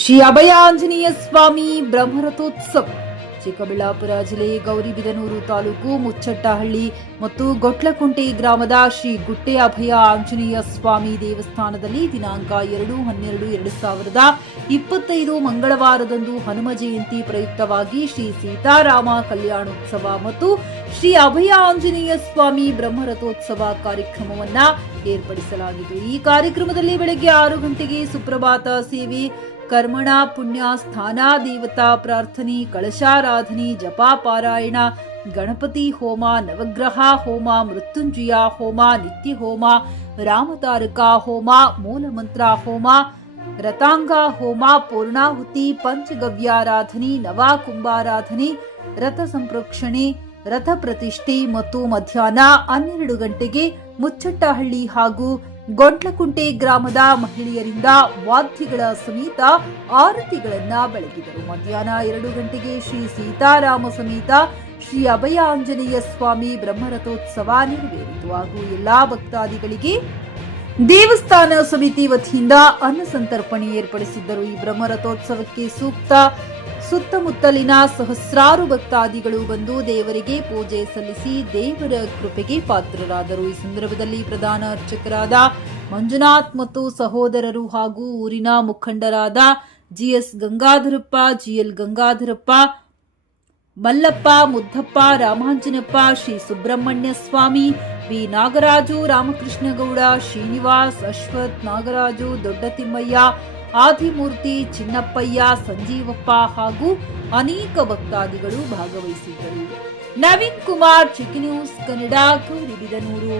ಶ್ರೀ ಅಭಯ ಆಂಜನೇಯ ಸ್ವಾಮಿ ಬ್ರಹ್ಮರಥೋತ್ಸವ ಚಿಕ್ಕಬಳ್ಳಾಪುರ ಜಿಲ್ಲೆ ಗೌರಿಬಿದನೂರು ತಾಲೂಕು ಮುಚ್ಚಟ್ಟಹಳ್ಳಿ ಮತ್ತು ಗೊಟ್ಲಕುಂಟೆ ಗ್ರಾಮದ ಶ್ರೀ ಗುಟ್ಟೆ ಅಭಯ ಆಂಜನೇಯ ಸ್ವಾಮಿ ದೇವಸ್ಥಾನದಲ್ಲಿ ದಿನಾಂಕ 2/12/2025 ಮಂಗಳವಾರದಂದು ಹನುಮ ಜಯಂತಿ ಪ್ರಯುಕ್ತವಾಗಿ ಶ್ರೀ ಸೀತಾರಾಮ ಕಲ್ಯಾಣೋತ್ಸವ ಮತ್ತು ಶ್ರೀ ಅಭಯ ಆಂಜನೇಯ ಸ್ವಾಮಿ ಬ್ರಹ್ಮರಥೋತ್ಸವ ಕಾರ್ಯಕ್ರಮವನ್ನು ಏರ್ಪಡಿಸಲಾಗಿತ್ತು. ಈ ಕಾರ್ಯಕ್ರಮದಲ್ಲಿ ಬೆಳಗ್ಗೆ 6 ಗಂಟೆಗೆ ಸುಪ್ರಭಾತ ಸೇವೆ, ಕರ್ಮಣ ಪುಣ್ಯ ಸ್ಥಾನ ದೇವತಾ ಪ್ರಾರ್ಥನೆ, ಕಳಶಾರಾಧನೆ, ಜಪ ಪಾರಾಯಣ, ಗಣಪತಿ ಹೋಮ, ನವಗ್ರಹ ಹೋಮ, ಮೃತ್ಯುಂಜಯ ಹೋಮ, ನಿತ್ಯ ಹೋಮ, ರಾಮತಾರಕ ಹೋಮ, ಮೂಲಮಂತ್ರ ಹೋಮ, ರಥಾಂಗ ಹೋಮ, ಪೂರ್ಣಾಹುತಿ, ಪಂಚಗವ್ಯಾರಾಧನೆ, ನವಕುಂಭಾರಾಧನೆ, ರಥ ಸಂಪ್ರೋಕ್ಷಣೆ, ರಥ ಪ್ರತಿಷ್ಠೆ ಮತ್ತು ಮಧ್ಯಾಹ್ನ 12 ಗಂಟೆಗೆ ಮುಚ್ಚಟ್ಟಹಳ್ಳಿ ಹಾಗೂ ಗೊಟ್ಲಕುಂಟೆ ಗ್ರಾಮದ ಮಹಿಳೆಯರಿಂದ ವಾದ್ಯಗಳ ಸಮೇತ ಆರತಿಗಳನ್ನ ಬೆಳಗಿದರು. ಮಧ್ಯಾಹ್ನ 2 ಗಂಟೆಗೆ ಶ್ರೀ ಸೀತಾರಾಮ ಸಮೇತ ಶ್ರೀ ಅಭಯ ಆಂಜನೇಯ ಸ್ವಾಮಿ ಬ್ರಹ್ಮರಥೋತ್ಸವ ನೆರವೇರಿತು ಹಾಗೂ ಎಲ್ಲಾ ಭಕ್ತಾದಿಗಳಿಗೆ ದೇವಸ್ಥಾನ ಸಮಿತಿ ವತಿಯಿಂದ ಅನ್ನ ಸಂತರ್ಪಣೆ ಏರ್ಪಡಿಸಿದ್ದರು. ಈ ಬ್ರಹ್ಮರಥೋತ್ಸವಕ್ಕೆ ಸುತ್ತಮುತ್ತಲಿನ ಸಹಸ್ರಾರು ಭಕ್ತಾದಿಗಳು ಬಂದು ದೇವರಿಗೆ ಪೂಜೆ ಸಲ್ಲಿಸಿ ದೇವರ ಕೃಪೆಗೆ ಪಾತ್ರರಾದರು. ಈ ಸಂದರ್ಭದಲ್ಲಿ ಪ್ರಧಾನ ಅರ್ಚಕರಾದ ಮಂಜುನಾಥ್ ಮತ್ತು ಸಹೋದರರು ಹಾಗೂ ಊರಿನ ಮುಖಂಡರಾದ GS Gangadharappa, GL Gangadharappa, Mallappa, Muddappa, Ramanjanappa, Shri Subrahmanya Swamy, V Nagaraju, Ramakrishnagowda, Srinivas, Ashwath, Nagaraju, Dodda Thimmaiah, Adimurthy, Chinnappaiah, Sanjeevappa ಹಾಗೂ ಅನೇಕ ಭಕ್ತಾದಿಗಳು ಭಾಗವಹಿಸಿದ್ದರು. ನವೀನ್ ಕುಮಾರ್, ಚಿಕ್ ನ್ಯೂಸ್ ಕನ್ನಡ, ಗೌರಿಬಿದನೂರು.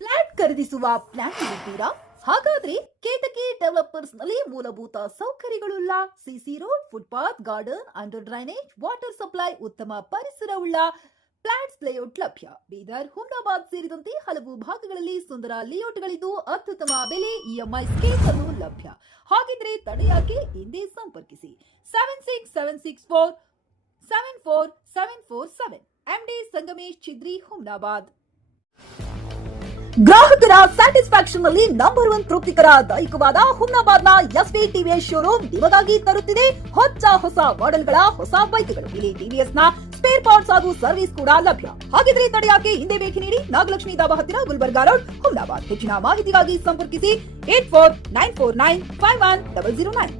ಫ್ಲಾಟ್ ಖರೀದಿಸುವ ಪ್ಲಾನ್ ಇದ್ದೀರಾ? ಹಾಗಾದ್ರೆ ಕೇತಕಿ ಡೆವಲಪರ್ಸ್ ನಲ್ಲಿ ಮೂಲಭೂತ ಸೌಕರ್ಯಗಳುಳ್ಳ CC road, footpath, garden, under drainage, water supply, ಉತ್ತಮ ಪರಿಸರವುಳ್ಳ ಫ್ಲಾಟ್ಸ್ ಲೇಔಟ್ ಲಭ್ಯ. ಬೀದರ್, ಹುಮ್ನಾಬಾದ್ ಸೇರಿದಂತೆ ಹಲವು ಭಾಗಗಳಲ್ಲಿ ಸುಂದರ ಲೇಔಟ್ಗಳಿದ್ದು ಅತ್ಯುತ್ತಮ ಬೆಲೆ, ಇಎಂಐ ಸ್ಕೀಮ್ಸ್ ಅನ್ನು ಲಭ್ಯ. ಹಾಗಿದ್ರೆ ತಡೆಯಾಕೆ? ಹಿಂದೆ ಸಂಪರ್ಕಿಸಿ 7676474747 ಎಂಡಿ ಸಂಗಮೇಶ್ ಚಿದ್ರಿ, ಹುಮ್ನಾಬಾದ್. ಗ್ರಾಹಕರ ಸ್ಯಾಟಿಸ್ಫ್ಯಾಕ್ಷನ್ ನಲ್ಲಿ ನಂಬರ್ 1 ತೃಪ್ತಿಕರ ದೈಹಿಕವಾದ ಹುಮ್ನಾಬಾದ್ನ ಎಸ್ವಿ ಟಿವಿಎಸ್ ಶೋರೂಮ್ ನಿಮಗಾಗಿ ತರುತ್ತಿದೆ ಹೊಸ ಮಾಡೆಲ್ಗಳ ಹೊಸ ಬೈಕ್ಗಳು. ಇಲ್ಲಿ ಟಿವಿಎಸ್ ನ ಸ್ಪೇರ್ ಪಾರ್ಟ್ಸ್ ಹಾಗೂ ಸರ್ವಿಸ್ ಕೂಡ ಲಭ್ಯ. ಹಾಗಿದ್ರೆ ತಡೆಯಾಕೆ? ಹಿಂದೆ ಭೇಟಿ ನೀಡಿ, ನಾಗಲಕ್ಷ್ಮಿ ಧಾಬಾ ಹತ್ತಿರ, ಗುಲ್ಬರ್ಗಾ ರೋಡ್, ಹುಮ್ನಾಬಾದ್. ಹೆಚ್ಚಿನ ಮಾಹಿತಿಗಾಗಿ ಸಂಪರ್ಕಿಸಿ 8494951009.